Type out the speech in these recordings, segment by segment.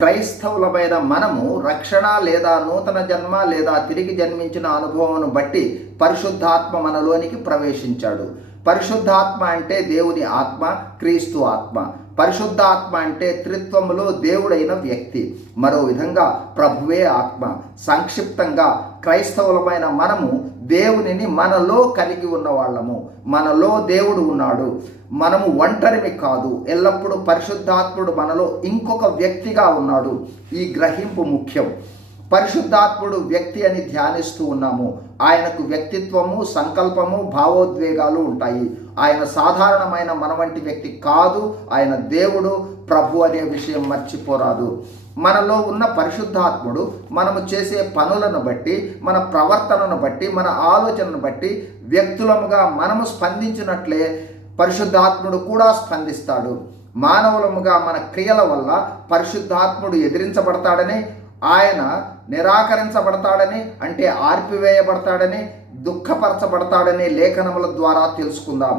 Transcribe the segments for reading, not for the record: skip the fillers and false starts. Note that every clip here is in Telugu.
క్రైస్తవులమైన మనము రక్షణ లేదా నూతన జన్మ లేదా తిరిగి జన్మించిన అనుభవం బట్టి పరిశుద్ధాత్మ మనలోనికి ప్రవేశించాడు. పరిశుద్ధాత్మ అంటే దేవుని ఆత్మ, క్రీస్తు ఆత్మ. పరిశుద్ధాత్మ అంటే త్రిత్వములో దేవుడైన వ్యక్తి. మరో విధంగా ప్రభువే ఆత్మ. సంక్షిప్తంగా క్రైస్తవులమైన మనము దేవునిని మనలో కలిగి ఉన్నవాళ్ళము. మనలో దేవుడు ఉన్నాడు. మనము ఒంటరిమి కాదు. ఎల్లప్పుడూ పరిశుద్ధాత్ముడు మనలో ఇంకొక వ్యక్తిగా ఉన్నాడు. ఈ గ్రహింపు ముఖ్యం. పరిశుద్ధాత్ముడు వ్యక్తి అని ధ్యానిస్తూ ఉన్నాము. ఆయనకు వ్యక్తిత్వము, సంకల్పము, భావోద్వేగాలు ఉంటాయి. ఆయన సాధారణమైన మన వంటి వ్యక్తి కాదు. ఆయన దేవుడు, ప్రభు అనే విషయం మర్చిపోరాదు. మనలో ఉన్న పరిశుద్ధాత్ముడు మనము చేసే పనులను బట్టి, మన ప్రవర్తనను బట్టి, మన ఆలోచనను బట్టి వ్యక్తులముగా మనము స్పందించినట్లే పరిశుద్ధాత్ముడు కూడా స్పందిస్తాడు. మానవులముగా మన క్రియల వల్ల పరిశుద్ధాత్ముడు ఎదిరించబడతాడని, ఆయన నిరాకరించబడతాడని, అంటే ఆర్పివేయబడతాడని, దుఃఖపరచబడతాడని లేఖనముల ద్వారా తెలుసుకుందాం.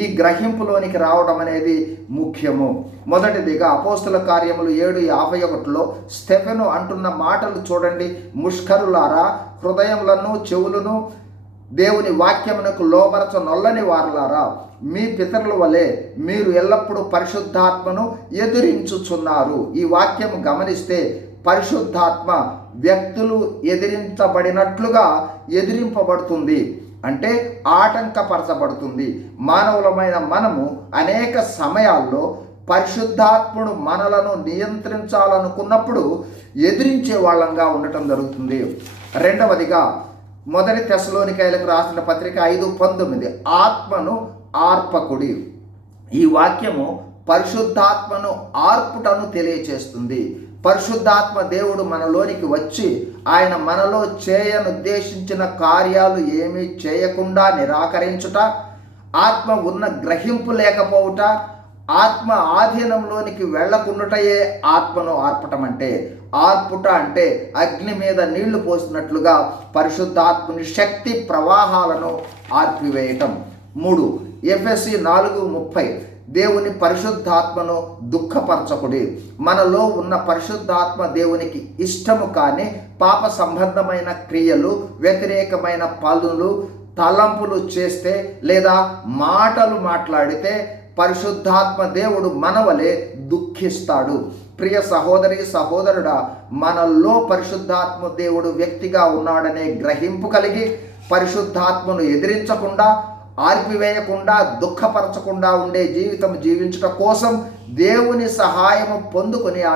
ఈ గ్రహింపులోనికి రావడం అనేది ముఖ్యము. మొదటిదిగా అపోస్తుల కార్యములు 7:51లో స్టెఫెను అంటున్న మాటలు చూడండి. ముష్కరులారా, హృదయములను చెవులను దేవుని వాక్యమునకు లోబరచనొల్లని వారులారా, మీ పితరుల వలె మీరు ఎల్లప్పుడూ పరిశుద్ధాత్మను ఎదిరించుచున్నారు. ఈ వాక్యము గమనిస్తే పరిశుద్ధాత్మ వ్యక్తులు ఎదిరించబడినట్లుగా ఎదిరింపబడుతుంది, అంటే ఆటంకపరచబడుతుంది. మానవులమైన మనము అనేక సమయాల్లో పరిశుద్ధాత్ముడు మనలను నియంత్రించాలనుకున్నప్పుడు ఎదిరించే వాళ్ళంగా ఉండటం జరుగుతుంది. రెండవదిగా మొదటి తెస్సలోనికైలకు రాసిన పత్రిక 5:19 ఆత్మను ఆర్పకుడి. ఈ వాక్యము పరిశుద్ధాత్మను ఆర్పుటను తెలియచేస్తుంది. పరిశుద్ధాత్మ దేవుడు మనలోనికి వచ్చి ఆయన మనలో చేయనుద్దేశించిన కార్యాలు ఏమీ చేయకుండా నిరాకరించుట, ఆత్మ ఉన్న గ్రహింపు లేకపోవుట, ఆత్మ ఆధీనంలోనికి వెళ్లకుండాటయే ఆత్మను ఆర్పటం అంటే. ఆర్పుట అంటే అగ్ని మీద నీళ్లు పోసినట్లుగా పరిశుద్ధాత్మని శక్తి ప్రవాహాలను ఆర్పివేయటం. 3 ఎఫెసీ 4:30 దేవుని పరిశుద్ధాత్మను దుఃఖపరచకుడి. మనలో ఉన్న పరిశుద్ధాత్మ దేవునికి ఇష్టము కాని పాప సంబంధమైన క్రియలు, వ్యతిరేకమైన పనులు, తలంపులు చేస్తే లేదా మాటలు మాట్లాడితే పరిశుద్ధాత్మ దేవుడు మనవలే దుఃఖిస్తాడు. ప్రియ సహోదరి సహోదరుడా, మనలో పరిశుద్ధాత్మ దేవుడు వ్యక్తిగా ఉన్నాడనే గ్రహింపు కలిగి పరిశుద్ధాత్మను ఎదిరించకుండా, ఆర్పివేయకుండా, దుఃఖపరచకుండా ఉండే జీవితం జీవించుట కోసం దేవుని సహాయము పొందుకొని ఆ